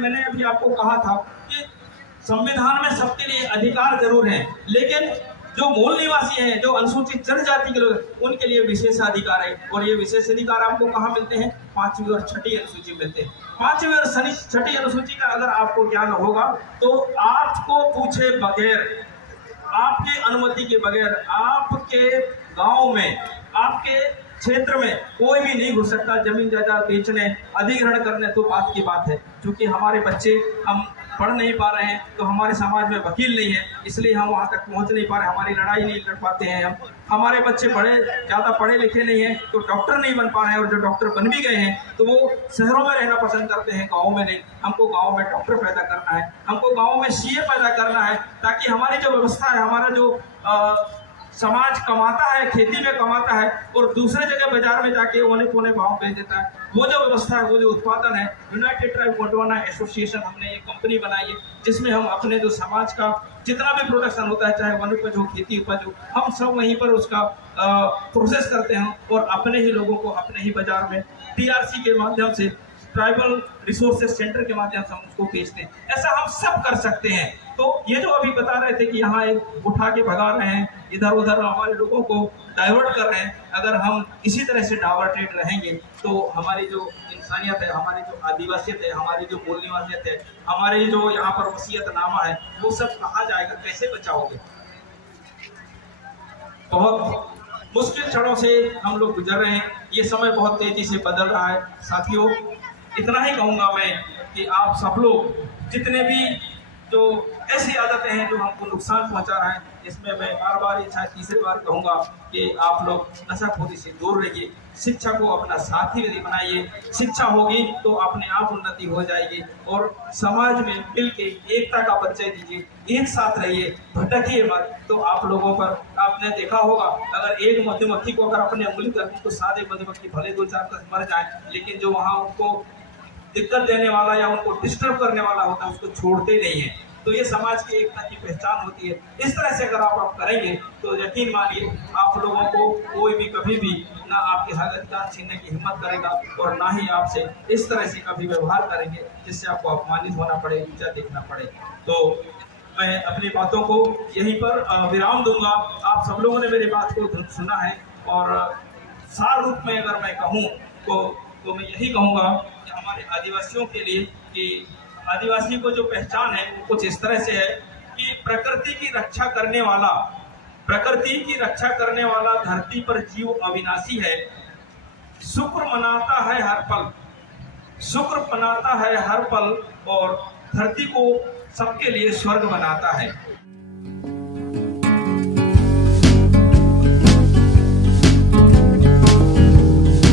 मैंने अभी आपको कहा था कि संविधान में सबके लिए अधिकार जरूर है, लेकिन जो मूल निवासी हैं, जो अनुसूचित जनजाति के लोग, उनके लिए विशेष अधिकार है। और ये विशेष अधिकार आपको कहाँ मिलते हैं? 5वीं और 6ठी अनुसूची मिलते हैं। 5वीं और 6ठी अनुसूची का अगर आपको ज्ञान होगा तो आपको पूछे बगैर, आपके अनुमति के बगैर, आपके गांव में, आपके क्षेत्र में कोई भी नहीं घुस सकता जमीन जायदाद बेचने, अधिग्रहण करने। तो बात की बात है, क्योंकि हमारे बच्चे, हम पढ़ नहीं पा रहे हैं, तो हमारे समाज में वकील नहीं है, इसलिए हम वहाँ तक पहुँच नहीं पा रहे, हमारी लड़ाई नहीं लड़ पाते हैं। हम, हमारे बच्चे ज़्यादा पढ़े लिखे नहीं हैं, तो डॉक्टर नहीं बन पा रहे हैं, और जो डॉक्टर बन भी गए हैं तो वो शहरों में रहना पसंद करते हैं, गाँव में नहीं। हमको गाँव में डॉक्टर पैदा करना है, हमको गाँव में सीए पैदा करना है, ताकि हमारी जो व्यवस्था है, हमारा जो समाज कमाता है, खेती में कमाता है और दूसरे जगह बाजार में जाके औने पौने भाव बेच देता है, वो जो व्यवस्था है, वो जो उत्पादन है, यूनाइटेड ट्राइब गोंडवाना एसोसिएशन, हमने ये कंपनी बनाई है जिसमें हम अपने जो समाज का जितना भी प्रोडक्शन होता है, चाहे वन उपज हो, खेती उपज हो, हम सब वहीं पर उसका प्रोसेस करते हैं और अपने ही लोगों को अपने ही बाजार में टीआरसी के माध्यम से, ट्राइबल रिसोर्सेज सेंटर के माध्यम से हम उसको बेचते हैं। ऐसा हम सब कर सकते हैं। तो ये जो अभी बता रहे थे कि यहाँ एक उठा के भगा रहे हैं, इधर उधर हमारे लोगों को डाइवर्ट कर रहे हैं, अगर हम इसी तरह से डाइवर्टेड रहेंगे तो हमारी जो इंसानियत है, हमारी जो आदिवासियत है, हमारी जो मूल निवासियत है, हमारी जो यहाँ पर वसीयतनामा है, वो सब कहाँ जाएगा? कैसे बचाओगे? बहुत मुश्किल क्षणों से हम लोग गुजर रहे हैं। ये समय बहुत तेजी से बदल रहा है। साथियों, इतना ही कहूँगा मैं कि आप सब लोग जितने भी जो ऐसी आदतें हैं जो हमको नुकसान पहुंचा रहा है, इसमें मैं बार बार, ये शायद तीसरी बार कहूँगा कि आप लोग नशाखोरी से दूर रहिए, शिक्षा को अपना साथी बनाइए। शिक्षा होगी तो अपने आप उन्नति हो जाएगी और समाज में मिल के एकता का परिचय दीजिए, एक साथ रहिए, भटकिए मत। तो आप लोगों पर आपने देखा होगा, अगर एक मधुमक्खी को अगर अपने उंगली कर दी तो सारे मधुमक्खी भले 2-4 मर जाए, लेकिन जो वहाँ उनको दिक्कत देने वाला या उनको डिस्टर्ब करने वाला होता है उसको छोड़ते नहीं है। तो ये समाज की एकता की पहचान होती है। इस तरह से अगर आप करेंगे तो यकीन मानिए आप लोगों को कोई भी कभी भी ना आपके हक अधिकार छीनने की हिम्मत करेगा और ना ही आपसे इस तरह से कभी व्यवहार करेंगे जिससे आपको अपमानित होना पड़े, नीचा देखना पड़े। तो मैं अपनी बातों को यहीं पर विराम दूंगा। आप सब लोगों ने मेरी बात को सुना है और सार रूप में अगर मैं कहूँ तो मैं यही कहूँगा कि हमारे आदिवासियों के लिए कि आदिवासी को जो पहचान है वो कुछ इस तरह से है कि प्रकृति की रक्षा करने वाला धरती पर जीव अविनाशी है। शुक्र मनाता है हर पल और धरती को सबके लिए स्वर्ग बनाता है।